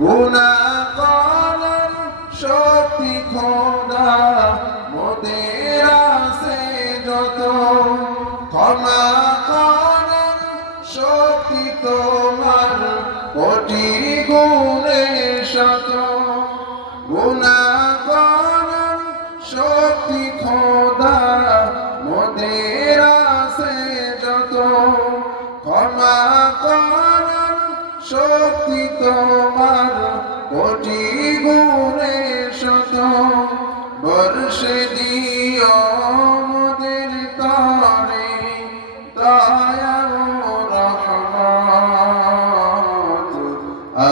গুনাহ করার শক্তি খোদা মোদের আছে যত, ক্ষমা করার শক্তি তোমার কোটি গুণে শত। গুনাহ করার শক্তি খোদা মোদের আছে যত, ক্ষমা করার শক্তি তোমার কোটি গুণে শত। বর্ষে দিও মোদের তরে দয়া ও রহমত,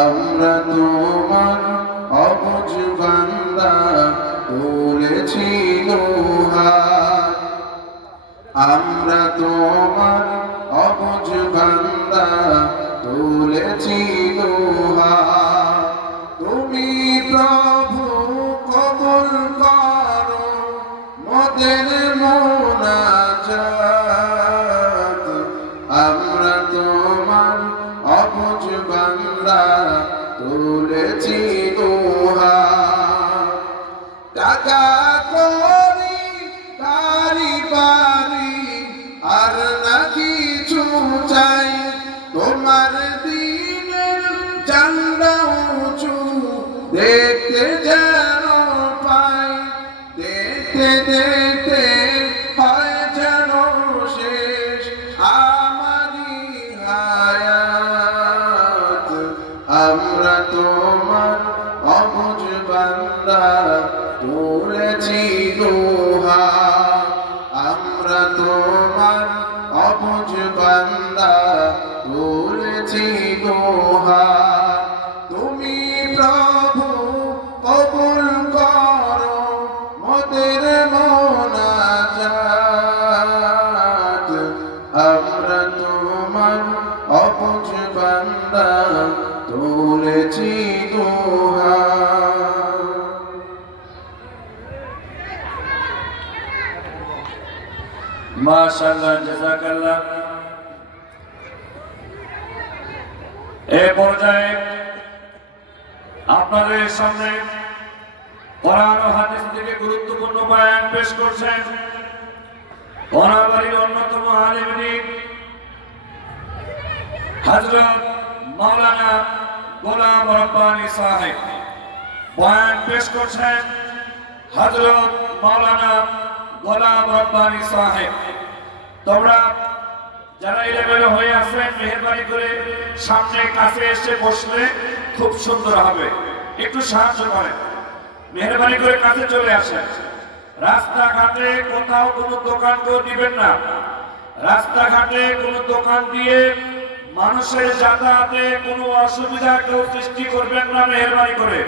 আমরা তোমার অবুঝ বান্দা তুলেছি দুহাত। আমরা তোমার অবুঝ বান্দা তুলেছি দুহাত। তুমি প্রভু কবুল করো মোদের মুনাজাত, আমরা তোমার অবুঝ বান্দা তুলেছি দুহাত। টাকা করি তারি পারি আর না কিছু চাই, তোমার দিনের ঝান্ডা উঁচু দেখতে যেন পাই। দেখতে দেখতে হয় যেন শেষ আমারি হায়াত, আমরা তোমার অবুঝ বান্দা তুলেছি দুহাত। আমরা তোমার অবুঝ বান্দা তুলেছি দুহাত। তুমি প্রভু কবুল করো মোদের মুনাজাত, আমরা তোমার অবুঝ বান্দা তুলেছি দুহাত। মাশাআল্লাহ, জাযাকাল্লাহ। এই পর্যায়ে আপনাদের সামনে কোরআন ও হাদিস থেকে গুরুত্বপূর্ণ বয়ান পেশ করছেন কোনাবাড়ির অন্যতম আলেম দ্বীন হযরত মাওলানা গোলাম রব্বানী সাহেব। বয়ান পেশ করছেন হযরত মাওলানা গোলাম রব্বানী সাহেব। তোমরা যারা এলেবেলে হয়ে আসবেন মেহেরবানি করে সামনে কাছে এসে বসলে খুব সুন্দর হবে, একটু সাহায্য করেন। মেহেরবানি করে কাছে চলে আসেন। রাস্তাঘাটে কোথাও কোনো দোকান কেউ দিবেন না। রাস্তাঘাটে কোনো দোকান দিয়ে মানুষের যাতায়াতে কোনো অসুবিধা কেউ সৃষ্টি করবেন না মেহেরবানি করে।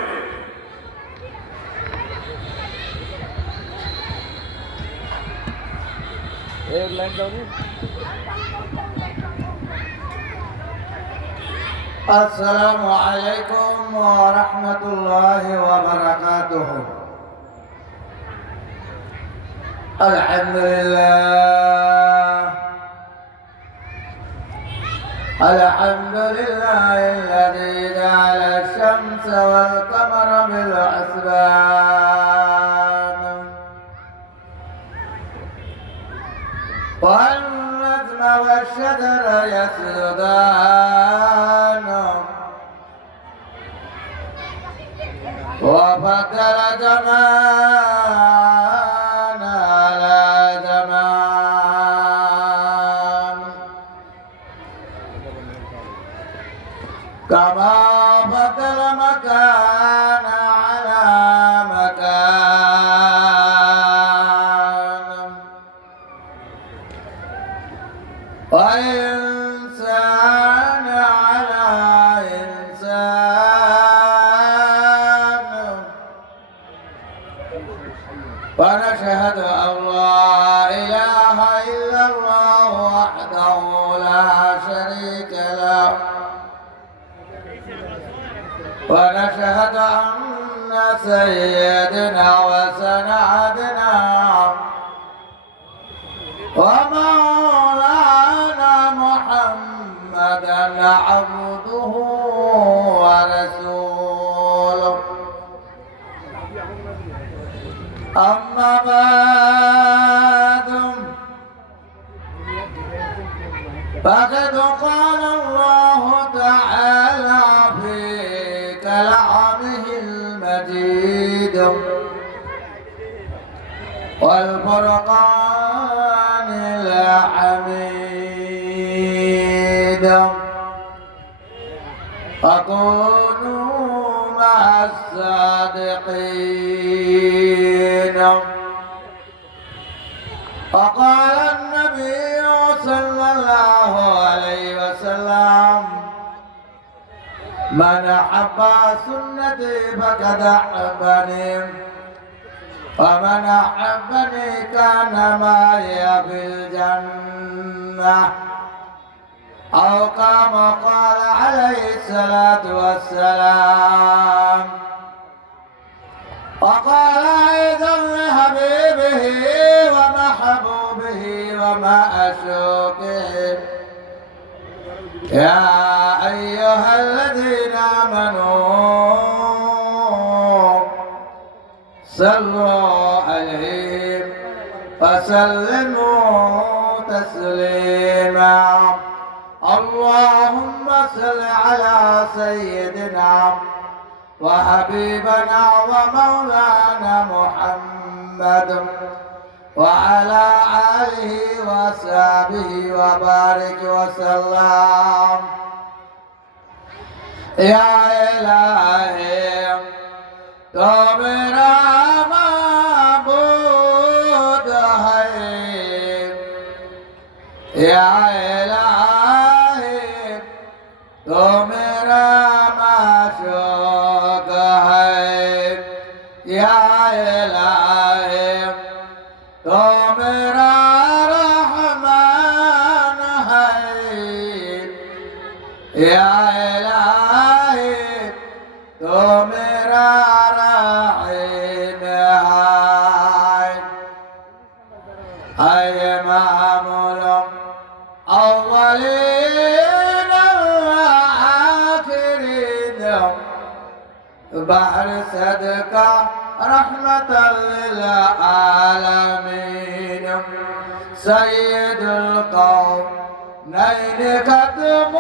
السلام عليكم ورحمة الله وبركاته. الحمد لله الحمد لله الذي جعل الشمس والقمر بالحسبان والنجم والشجر يسجدان وفضل زمان على زمان كما فضل مكان على مكان وإنسان على إنسان. ونشهد أن لا إله إلا الله وحده لا شريك له، ونشهد أن سيدنا وسندنا ومولانا محمد محمدا عبده ورسوله أما بعد فقد قال الله تعالى في كلامه المجيد والفرقان الحميد فكونوا مع الصادقين. وقال النبي صلى الله عليه وسلم من أحب سنتي فقد أحبني ومن أحبني كان معي في الجنة أو كما قال عليه الصلاة والسلام. وقال أيضا لحبيبه ومحبوبه ومعشوقه يا أيها الذين آمنوا صلوا عليه وسلموا تسليما. اللهم صل على سيدنا وحبيبنا ومولانا محمد وعلى آله وصحبه وبارك وسلم. يا إلهي تو میرا معبود ہے یا الہی تو میرا معشوق ہے یا الہی تو میرا رحمان ہے یا الہی تو میرا رحیم ہے. اے امام الاولین والآخرین بحر صدقہ رحمة للعالمين سيد القومين ختم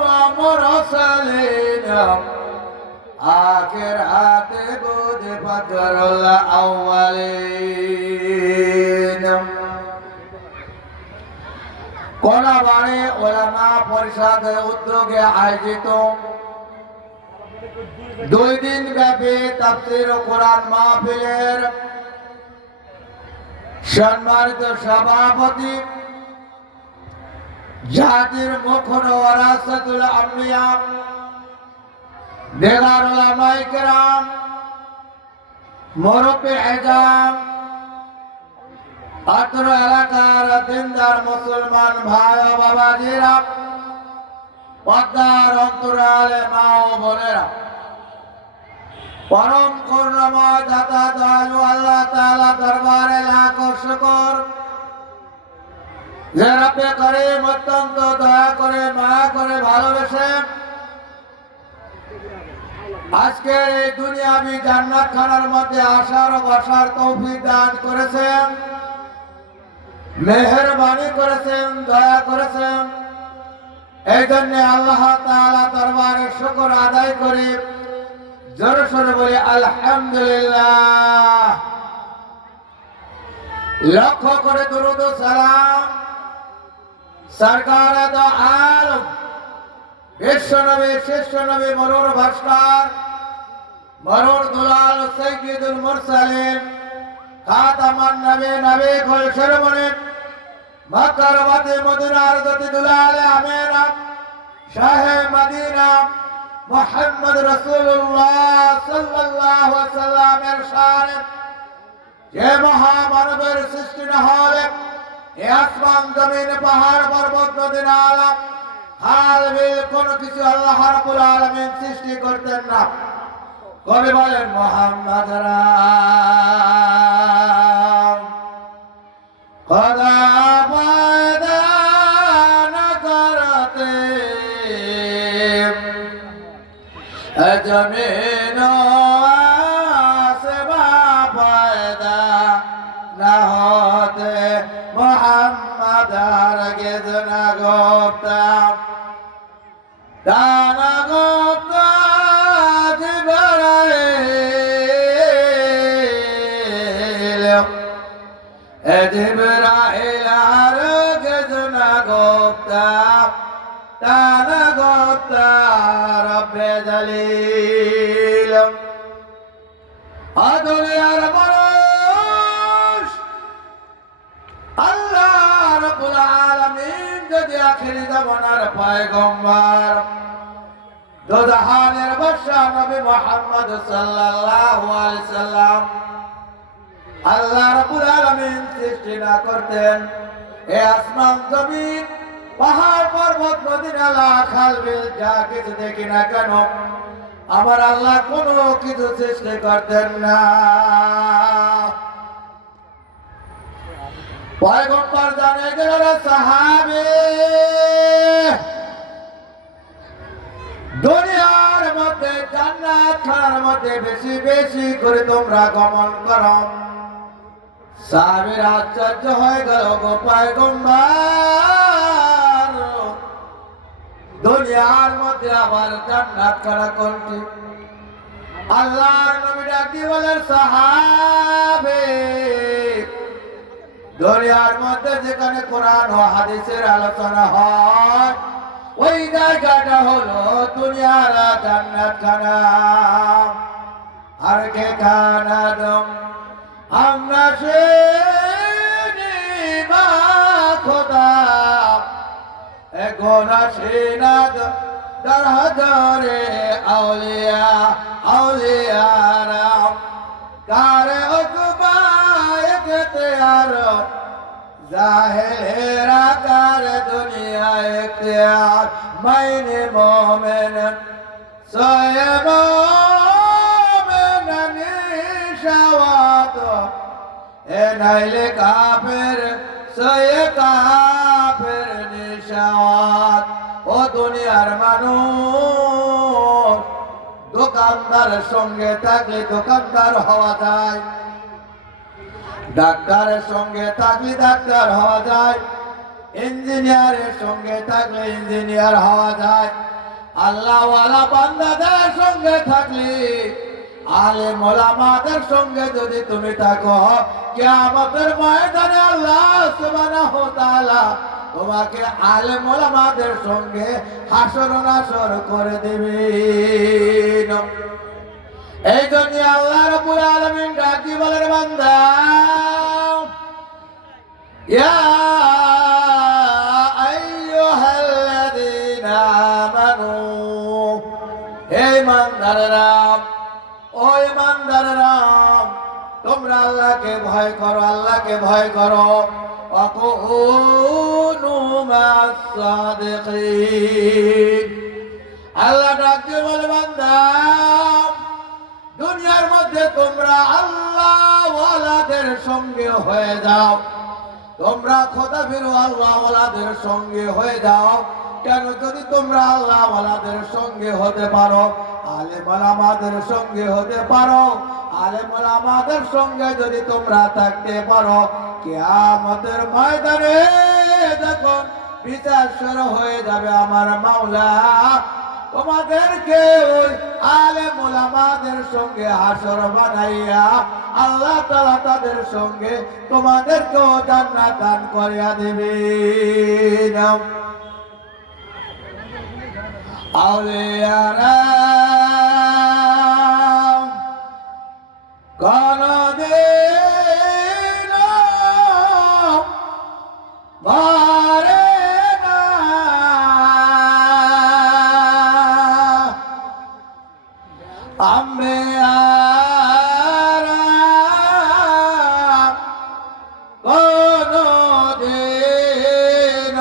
ومرسلين آخر عاتب فجر الأولين. কোলাবাড়ি ওলামা পরিষদের উদ্যোগে আয়োজিত 2 দিন ব্যাপী তাফসীর ও কোরআন মাহফিলের সম্মানিত সভাপতি জাতির মুখর ওয়ারাসাতুল আম্বিয়া দেগার উলামায়ে কেরাম মুরব্বি ইজাম अत्र एलाकार दिनदार मुसलमान भाई और बाबाजीरा पद्दार अंतराले माँ और बोलेरा परम करुणामय दाता दयालु अल्लाह ताआला दरबारे लाखों शुक्र যে রব্বে করিম অত্যন্ত দয়া করে মায়া করে ভালোবেসে আজকের এই দুনিয়াবি জান্নাত খানার মধ্যে আসার ও বসার তৌফিক দান করেছেন, মেহেরবানি করেছেন, দয়া করেছেন। এই জন্য আল্লাহ তাআলা দরবারে শুকর আদায় করি, জোরে সোরে বলি আলহামদুলিল্লাহ। লক্ষ্য করে দুরূদ ও সালাম সরকার দো আলম বিশ্বনবী শিষ্যনবী মরুর ভাস্কর মরুর দুলাল সাইয়্যিদুল মুরসালিন খাতামান নবী নবী কুল শিরোমণি মক্কার মধ্যে মদিনার জ্যোতি দুলাল আমিনা শাহে মদিনা মুহাম্মদ রাসূলুল্লাহ সাল্লাল্লাহু আলাইহি ওয়াসাল্লামের শানে যে মহামানবের সৃষ্টি না হলে এ আসমান জমিন পাহাড় পর্বত নদী নালা খাল বিল কোন কিছু আল্লাহ রাব্বুল আলামিন সৃষ্টি করতেন না। কবি বলেন মোহাম্মদ রাম খোদা পয়দা না করতে जमीन आसमां पैदा न होते मोहम्मद हरगिज़ न गोफ्ता दाना गोफ्ता जिब्राइल हरगिज़ न गोफ्ता दाना गोफ्ता रब्बे जलील दुनियार মানুষ আল্লাহ রাব্বুল আলামিন যদি আখিরি জামানার পয়গম্বর দো জাহানের বাদশা নবী মুহাম্মদ সাল্লাল্লাহু আলাইহি সাল্লাম আল্লাহ রাব্বুল আলামিন সৃষ্টি না করতেন এ আসমান জমিন পাহাড় পর্বত নদী নালা খাল বিল যা কিছু দেখি না কেন আমার আল্লাহ কোনো কিছু সৃষ্টি করতেন না পয়গম্বর জানে গেল সাহাবী দুনিয়ার মধ্যে জান্নাত খানার মধ্যে বেশি বেশি করে তোমরা গমন করো সাহাবীরা আশ্চর্য হয়ে গেল গো পয়গম্বর দুনিয়ার মধ্যে আবার জান্নাত খানা কোনটি আল্লাহর নবী ডাকি বলেন সাহাবী দুনিয়ার মধ্যে যেখানে কোরআন ও হাদিসের আলোচনা হয় ওই জায়গাটা হলো দুনিয়ার জান্নাত খানা আর কে খানা দম আমরা শুনি মা খোদা গোনা সিনাদ দর হাজারে আউলিয়া আউলিয়ারা কারে উকবায় ইখতিয়ার জাহেরা কারে দুনিয়া ইখতিয়ার মাইনে মোমেন সয়ে মোমেন নিশাওয়াত এ নাইলে কাফের সয়ে কাফের নিশাওয়াত ও দুনিয়ার মানুষ দোকানদারের সঙ্গে থাকলে দোকানদার হওয়া যায় ডাক্তারের সঙ্গে থাকলে ডাক্তার হওয়া যায় ইঞ্জিনিয়ারের সঙ্গে থাকলে ইঞ্জিনিয়ার হওয়া যায় আল্লাহওয়ালা বান্দাদের সঙ্গে থাকলে আলেম ওলামাদের সঙ্গে যদি তুমি থাকো কিয়ামতের ময়দানে আল্লাহ সুবহানাহু ওয়া তাআলা তোমাকে আলেম ওলামাদের সঙ্গে হাসর নাসর করে দিবেন এই জন্য আল্লাহ রাব্বুল আলামিন ডাকি বলেন বান্দা ইয়া আইয়ুহাল্লাযীনা আমানু হে ইমানদাররা ও ইমানদাররা তোমরা আল্লাহকে ভয় করো আল্লাহকে ভয় করো ওয়াকুনু মাস সাদিকিন আল্লাহ ডাকতে বলে বান্দা দুনিয়ার মধ্যে তোমরা আল্লাহ ওয়ালাদের সঙ্গে হয়ে যাও তোমরা খোদা ফিরু আল্লাহ ওয়ালাদের সঙ্গে হয়ে যাও কেন যদি তোমরা আল্লাহ ওয়ালাদের সঙ্গে হতে পারো আলেম ওলামাদের সঙ্গে হতে পারো আলেম ওলামাদের সঙ্গে যদি তোমরা থাকতে পারো কিয়ামতের ময়দানে যখন বিচার শুরু হয়ে যাবে আমার মাওলা তোমাদেরকে ওই আলেম ওলামাদের সঙ্গে হাসর বানাইয়া আল্লাহ তাআলা তাদের সঙ্গে তোমাদেরকেও জান্নাত দান করিয়া দিবেন আউলিয়ারা কোনদিন মরে না আম্বিয়ারা কোনদিন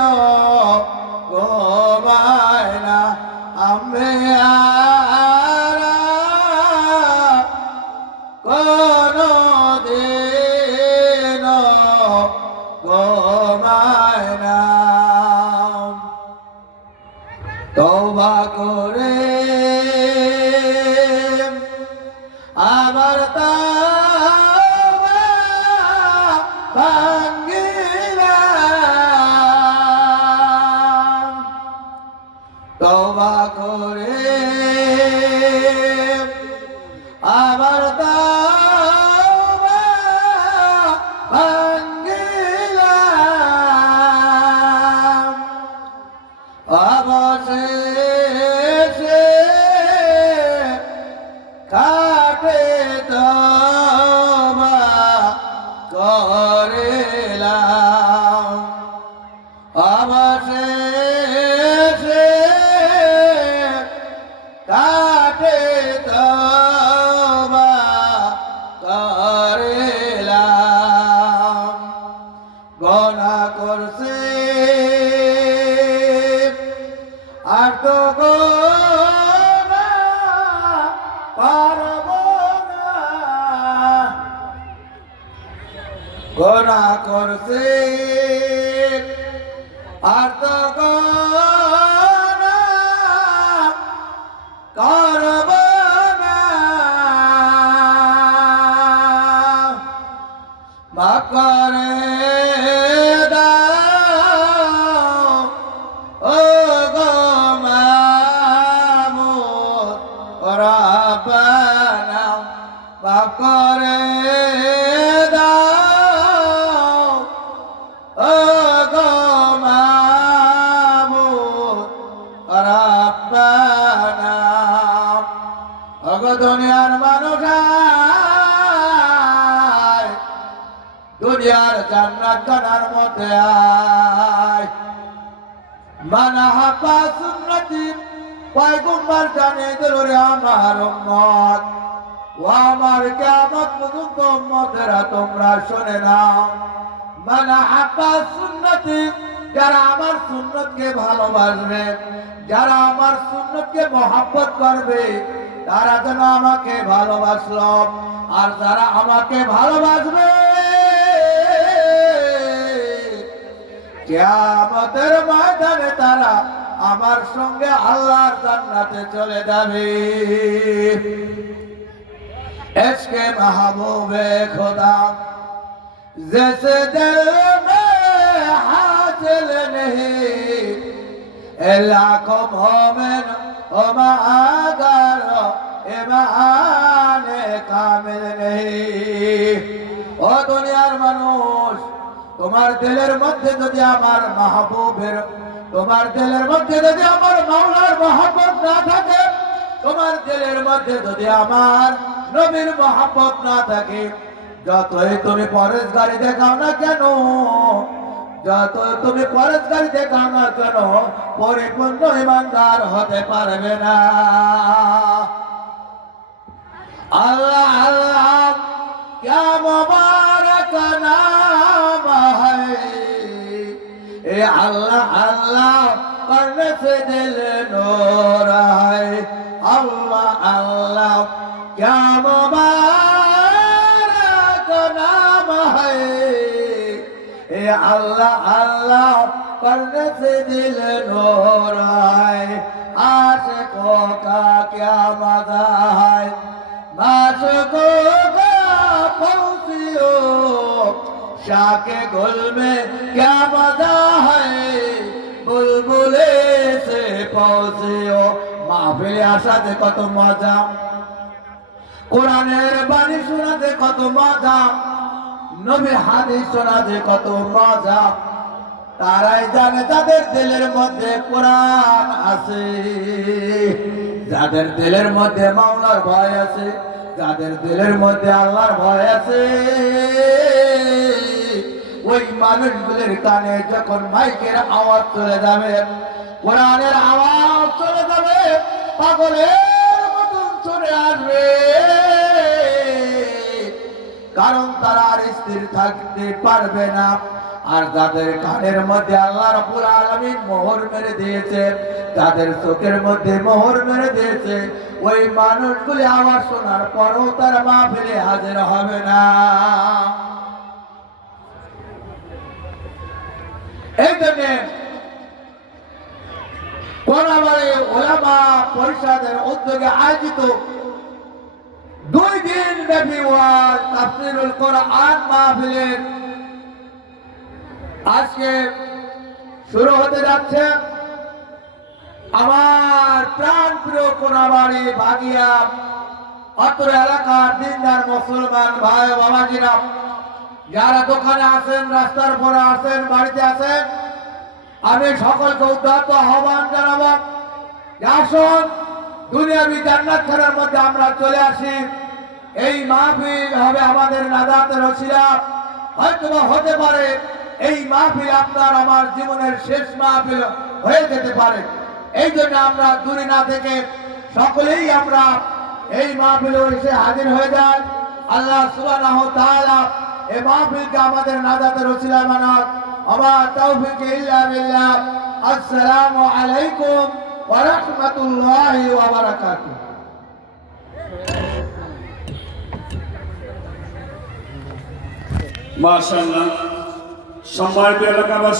ঘুমায় না আম্বিয়ারা কোনদিন ঘুমায় না তওবা করে তওবা করে আবার তওবা ভাঙিলাম অবশেষে কাটে তওবা করিলাম অবশেষে কাটে তওবা করিলাম গুনাহ করছি আর তো গুনাহ করব না গুনাহ করছি আর তো গুনাহ করব না মাফ করে দাও ও গো মাবুদ রব্বানা মাফ করে দাও ও গো মাবুদ রব্বানা ওগো দুনিয়ার মানুষ আয়, দুনিয়ার জান্নাত খানার মধ্যে আয় মানা হাফা সুন্নতি পয়গম্বর জানে দিল রে আমার উম্মত ও আমার কিয়ামত পর্যন্ত উম্মতেরা তোমরা শুনে নাও মানা হাফা সুন্নতি যারা আমার সুন্নতকে ভালোবাসবে যারা আমার সুন্নতকে মহব্বত করবে তারা যেন আমাকে ভালোবাসলো আর যারা আমাকে ভালোবাসবে কিয়ামতের ময়দানে তারা আমার সঙ্গে আল্লাহর জান্নাতে চলে যাবে ইশকে মাহবুবে খোদা जैसे दिल में हासिल नहीं लाखों मोमिन मगर ईमान कामिल नहीं ও দুনিয়ার মানুষ তোমার দিলের মধ্যে যদি আমার মাহবুবের তোমার দিলের মধ্যে যদি আমার মাওলার মহব্বত না থাকে তোমার দিলের মধ্যে যদি আমার নবীর মহব্বত না থাকে যতই তুমি পরেশগারি দেখাও না কেন যতই তুমি পরেশগারি দেখাও না কেন পরিপূর্ণ ইমানদার হতে পারবে না আল্লাহ আল্লাহ क्या मुबारक नाम है ए अल्लाह अल्लाह करने से दिल नूर है अल्लाह अल्लाह क्या मुबारक नाम है ए अल्लाह अल्लाह करने से दिल नूर है आशिकों का क्या मजा है आशिकों का पहुंचियो शाके गुल में क्या मजा है बुलबुले से पहुंचियो মাহফিলে আসাতে কত মজা কোরআনের বাণী শোনাতে কত মজা নবীর হাদিস শোনাতে কত মজা তারাই জানে যাদের দিলের মধ্যে কোরআন আছে যাদের দিলের মধ্যে মাওলার ভয় আছে যাদের দিলের মধ্যে আল্লাহর ভয় আছে ওই মানুষগুলোর কানে যখন মাইকের আওয়াজ চলে যাবে কোরআনের আওয়াজ চলে যাবে পাগলের মতন চলে আসবে কারণ তারা আর স্থির থাকতে পারবে না আর যাদের কানের মধ্যে আল্লাহ রাব্বুল আলামিন মোহর মেরে দিয়েছে যাদের চোখের মধ্যে মোহর মেরে দিয়েছে ওই মানুষগুলি আওয়াজ শোনার পরও তারা মাহফিলে হাজির হবে না এই জন্য কোরআনের উলামা পরিষদের উদ্যোগে আয়োজিত 2 দিন ব্যাপী ওয়াজ তাফসীরুল কোরআন মাহফিলের আজকে শুরু হতে যাচ্ছে আমার প্রাণ প্রিয় কোনাবাড়ি বাগিয়া অত্র এলাকার দিনদার মুসলমান ভাই ও বাবাজিরা, যারা দোকানে আছেন, রাস্তার পরে আছেন, বাড়িতে আছেন, আমি সকলকে উদ্যত আহ্বান জানাবো যে আসুন দুনিয়াবি জান্নাত খানার মধ্যে আমরা চলে আসি। এই মাহফিল হবে আমাদের নাজাতের ওসিলা। হয়তোবা হতে পারে এই মাহফিল আপনার আমার জীবনের শেষ মাহফিল হয়ে যেতে পারে। এই জন্য আমরা দূরে না থেকে সকলেই আমরা এই মাহফিলে এসে হাজির হয়ে যাই। আল্লাহ সুবহানাহু ওয়া তাআলা এই মাহফিলকে আমাদের নাজাতের ওসিলা বানাক। আমার তৌফিক ইল্লা বিল্লাহ। আসসালামু আলাইকুম ওয়া রাহমাতুল্লাহি ওয়া বারাকাতুহু। মাশাআল্লাহ। সম্মানিত এলাকাবাসী,